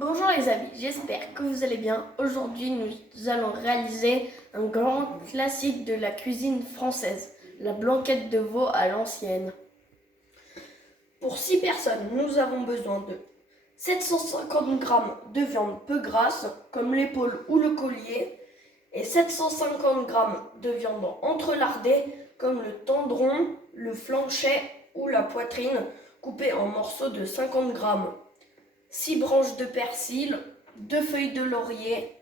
Bonjour les amis, j'espère que vous allez bien. Aujourd'hui, nous allons réaliser un grand classique de la cuisine française, la blanquette de veau à l'ancienne. Pour 6 personnes, nous avons besoin de 750 g de viande peu grasse, comme l'épaule ou le collier, et 750 g de viande entrelardée, comme le tendron, le flanchet ou la poitrine, coupée en morceaux de 50 g. 6 branches de persil, 2 feuilles de laurier,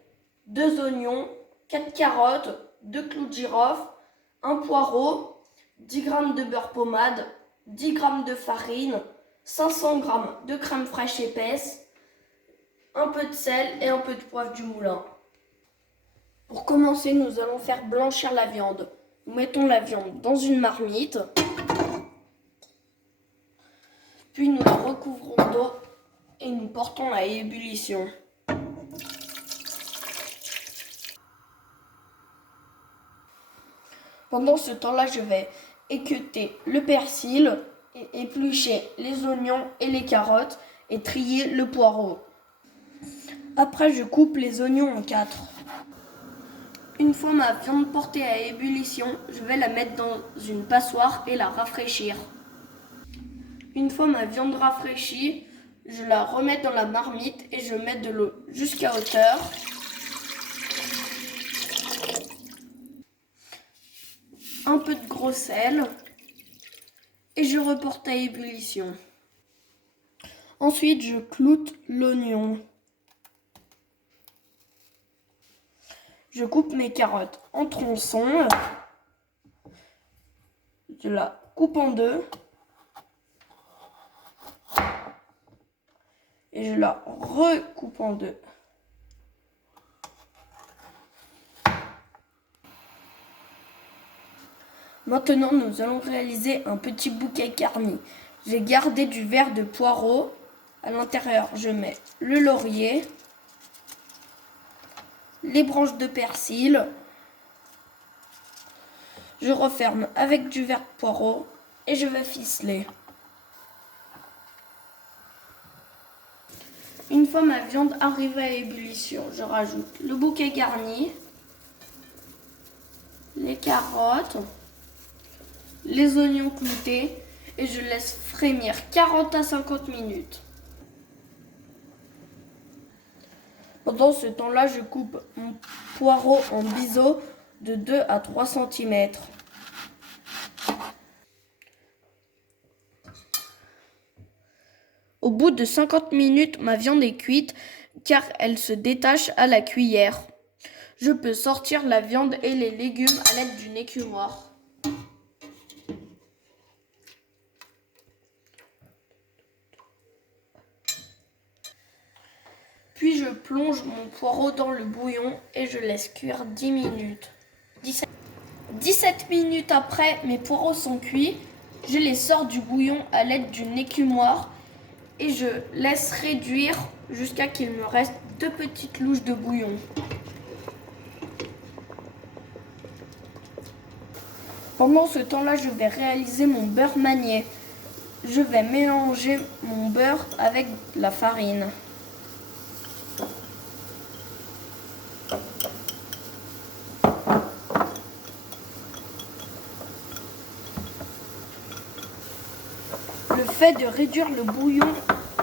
2 oignons, 4 carottes, 2 clous de girofle, 1 poireau, 10 g de beurre pommade, 10 g de farine, 500 g de crème fraîche épaisse, un peu de sel et un peu de poivre du moulin. Pour commencer, nous allons faire blanchir la viande. Nous mettons la viande dans une marmite, puis nous la recouvrons d'eau et nous portons à ébullition. Pendant ce temps-là, je vais équeuter le persil et éplucher les oignons et les carottes et trier le poireau. Après, je coupe les oignons en 4. Une fois ma viande portée à ébullition, je vais la mettre dans une passoire et la rafraîchir. Une fois ma viande rafraîchie, je la remets dans la marmite et je mets de l'eau jusqu'à hauteur. Un peu de gros sel et je reporte à ébullition. Ensuite, je cloute l'oignon. Je coupe mes carottes en tronçons. Je la coupe en deux. Et je la recoupe en deux. Maintenant, nous allons réaliser un petit bouquet garni. J'ai gardé du verre de poireaux. À l'intérieur, je mets le laurier, les branches de persil. Je referme avec du verre de poireaux et je vais ficeler. Une fois ma viande arrivée à ébullition, je rajoute le bouquet garni, les carottes, les oignons cloutés et je laisse frémir 40 à 50 minutes. Pendant ce temps-là, je coupe mon poireau en biseaux de 2 à 3 cm. Au bout de 50 minutes, ma viande est cuite car elle se détache à la cuillère. Je peux sortir la viande et les légumes à l'aide d'une écumoire. Puis je plonge mon poireau dans le bouillon et je laisse cuire 10 minutes. 17 minutes après, mes poireaux sont cuits. Je les sors du bouillon à l'aide d'une écumoire et je laisse réduire jusqu'à qu'il me reste 2 petites louches de bouillon. Pendant ce temps-là, je vais réaliser mon beurre manié. Je vais mélanger mon beurre avec la farine. Le fait de réduire le bouillon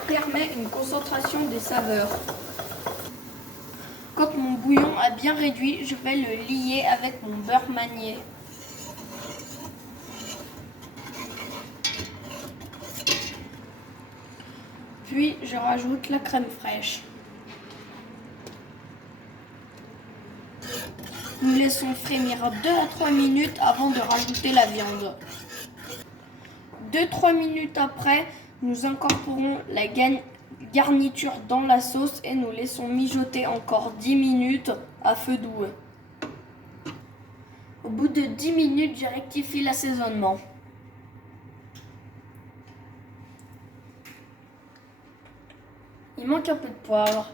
permet une concentration des saveurs. Quand mon bouillon a bien réduit, je vais le lier avec mon beurre manié. Puis je rajoute la crème fraîche. Nous laissons frémir 2 à 3 minutes avant de rajouter la viande. 2-3 minutes après, nous incorporons la garniture dans la sauce et nous laissons mijoter encore 10 minutes à feu doux. Au bout de 10 minutes, je rectifie l'assaisonnement. Il manque un peu de poivre.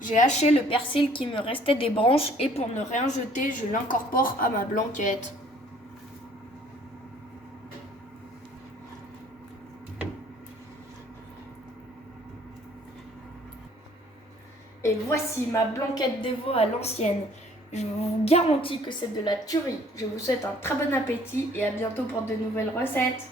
J'ai haché le persil qui me restait des branches et pour ne rien jeter, je l'incorpore à ma blanquette. Et voici ma blanquette de veau à l'ancienne. Je vous garantis que c'est de la tuerie. Je vous souhaite un très bon appétit et à bientôt pour de nouvelles recettes.